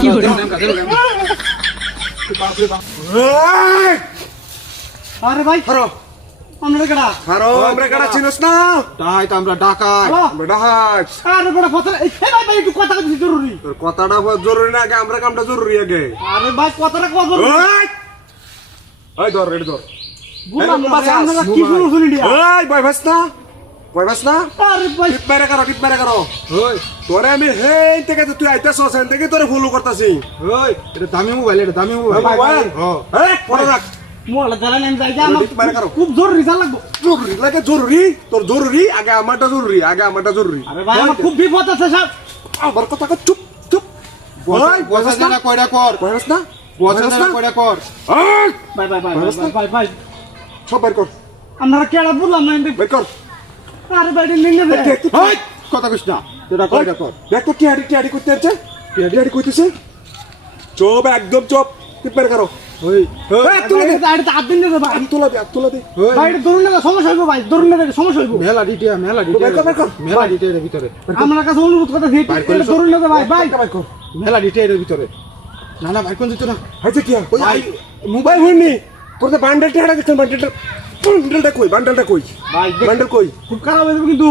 কি করে আরে ভাই হারো আমরা কেডা হারো আমরা কাটা চিনস না তাই তো আমরা ডাকাই আমরা ডাহাজ আরে বড় কথা এই ভাই ভাই একটু কথা কথা জরুরি তোর কথাটা জরুরি না আগে আমরা কামটা জরুরি আগে আরে ভাই কথাটা কত জরুরি ওই ওই ধর রেডি ধর বুঝলাম না বাস, আমরা কি শুরু শুনি দিয়া ওই ভয় ভাস না ভয় ভাস না আরে ভাই টিপ মেরে করো ওই তোরে আমি হেই থেকে তুই আইতাছস হেন থেকে তোরে ফলো করতাছি ওই এটা দামি মোবাইল এটা দামি মোবাইল মোবাইল এই পড়ে রাখ মোলা জানা নাই যাই যা আমার টিপ মেরে করো খুব জরুরি জান লাগবো জরুরি লাগে জরুরি তোর জরুরি আগে আমারটা জরুরি আরে ভাই আমার খুব বিপদ আছে সব আমার কথা চুপ চুপ ওই বসা জানা কয়টা কর ভয় ভাস না বসা জানা কয়টা কর ওই ভাই ভাই ভাই ভাই ভাই সব বের কর আমরা কেডা বললাম না বের কর আরে ভাই নিঙ্গে দে ওই কথা কইস না এটা কয়টা কর দেখ তো টিয়াড়ি করতে আছে টিয়াড়ি করতেছে চুপ একদম চুপ টিপ মেরে করো ওই তুলে দে আরে তো আদিন দে ভাই তুলে দে ওই ভাই এটা ধরুন না সমস্যা হইব ভাই ধরুন না সমস্যা হইব মেলা ডিটিয়া বের কর। মেলা ডিটিয়ার ভিতরে আমার কাছে অনুরোধ কথা দিই বাইর করে ধরুন না ভাই ভাই বের কর মেলা ডিটিয়ার ভিতরে না না ভাই কোন দিত না হাইছে কি ওই ভাই মোবাইল হইনি করতে বান্ডেল টিয়াড়া দিছেন বান্ডেলটা কই ভাই বান্ডেল কই খুব খারাপ হয়ে যাবে কিন্তু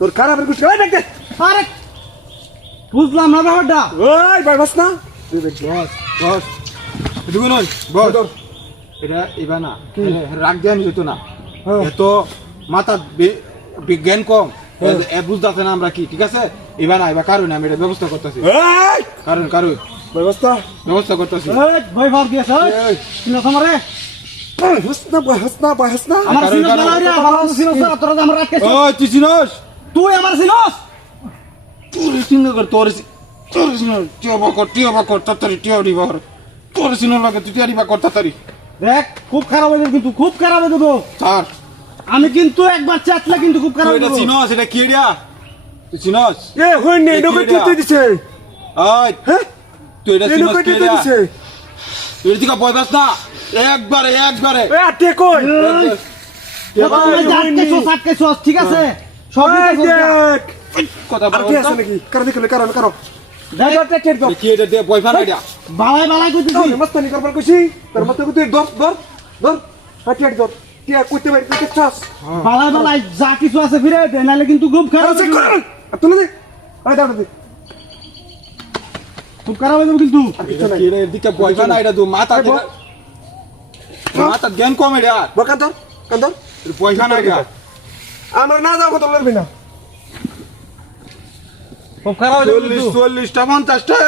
তোর খারাপের কিছু ওই দেখ আরে বুঝলাম না ব্যাপারটা ওই ভাই বাস না বস এটুকু নয় বস এটা এবার না রাগ জ্ঞান হইত না এত মাথা বিজ্ঞান কম এ বুঝতেছে না আমরা কি ঠিক আছে এবার না এবার কারণ আমি এটা ব্যবস্থা করতেছি এই কারণ ব্যবস্থা ব্যবস্থা করতেছি ভাই ভাব দিয়েছ সিনা তোমারে হাস না আমার কারণ, সিনা কারণ। বালারি আমার সিনা স্যার তোরা আমরা রাখছিস ও তুই চিনস তুই আমার সিনস তোর চিন কর তোর চিন টিও বকর তাড়াতাড়ি টিও দিবা তোর চিন লাগে তুই টিও কর তাড়াতাড়ি দেখ খুব খারাপ হয়ে যাবে কিন্তু খুব খারাপ হয়ে যাবে স্যার আমি কিন্তু একবার চাটলে কিন্তু খুব খারাপ তুই হয়ে এটা যাবে চিনস এটা কি এরিয়া তুই চিনস এ হইনি এডো কই দিছে ওই হ্যাঁ তুই এটা এডো চিনস কই কি এরিয়া দিছে তুই দিকে বয় বাস না একবারে এ আতে কই আটকেছো ঠিক আছে সব দেখ কথা আর কি আছে নাকি কারো কি এটা দে বয় ফান এরিয়া বালাই বালাই কইতেছি মস্তানি করবার কইছি তোর মত তুই ধর হাতিয়ার ধর টিয়া কইতে পারি তুই চাস বালাই বালাই যা কিছু আছে ফিরে দে নাহলে কিন্তু খুব খারাপ আরে হয়ে যাবে। তুলে দে আরে দাও দে খুব খারাপ হয়ে যাবে কিন্তু কি রে দিকে বয় ফান এরিয়া দু মাথা মাথা জ্ঞান কম এরিয়া কান্দর বয় ফান এরিয়া আমার না যাও কথা বলবি না খুব খারাপ হয়ে যাবে কিন্তু 40 টা 50 টা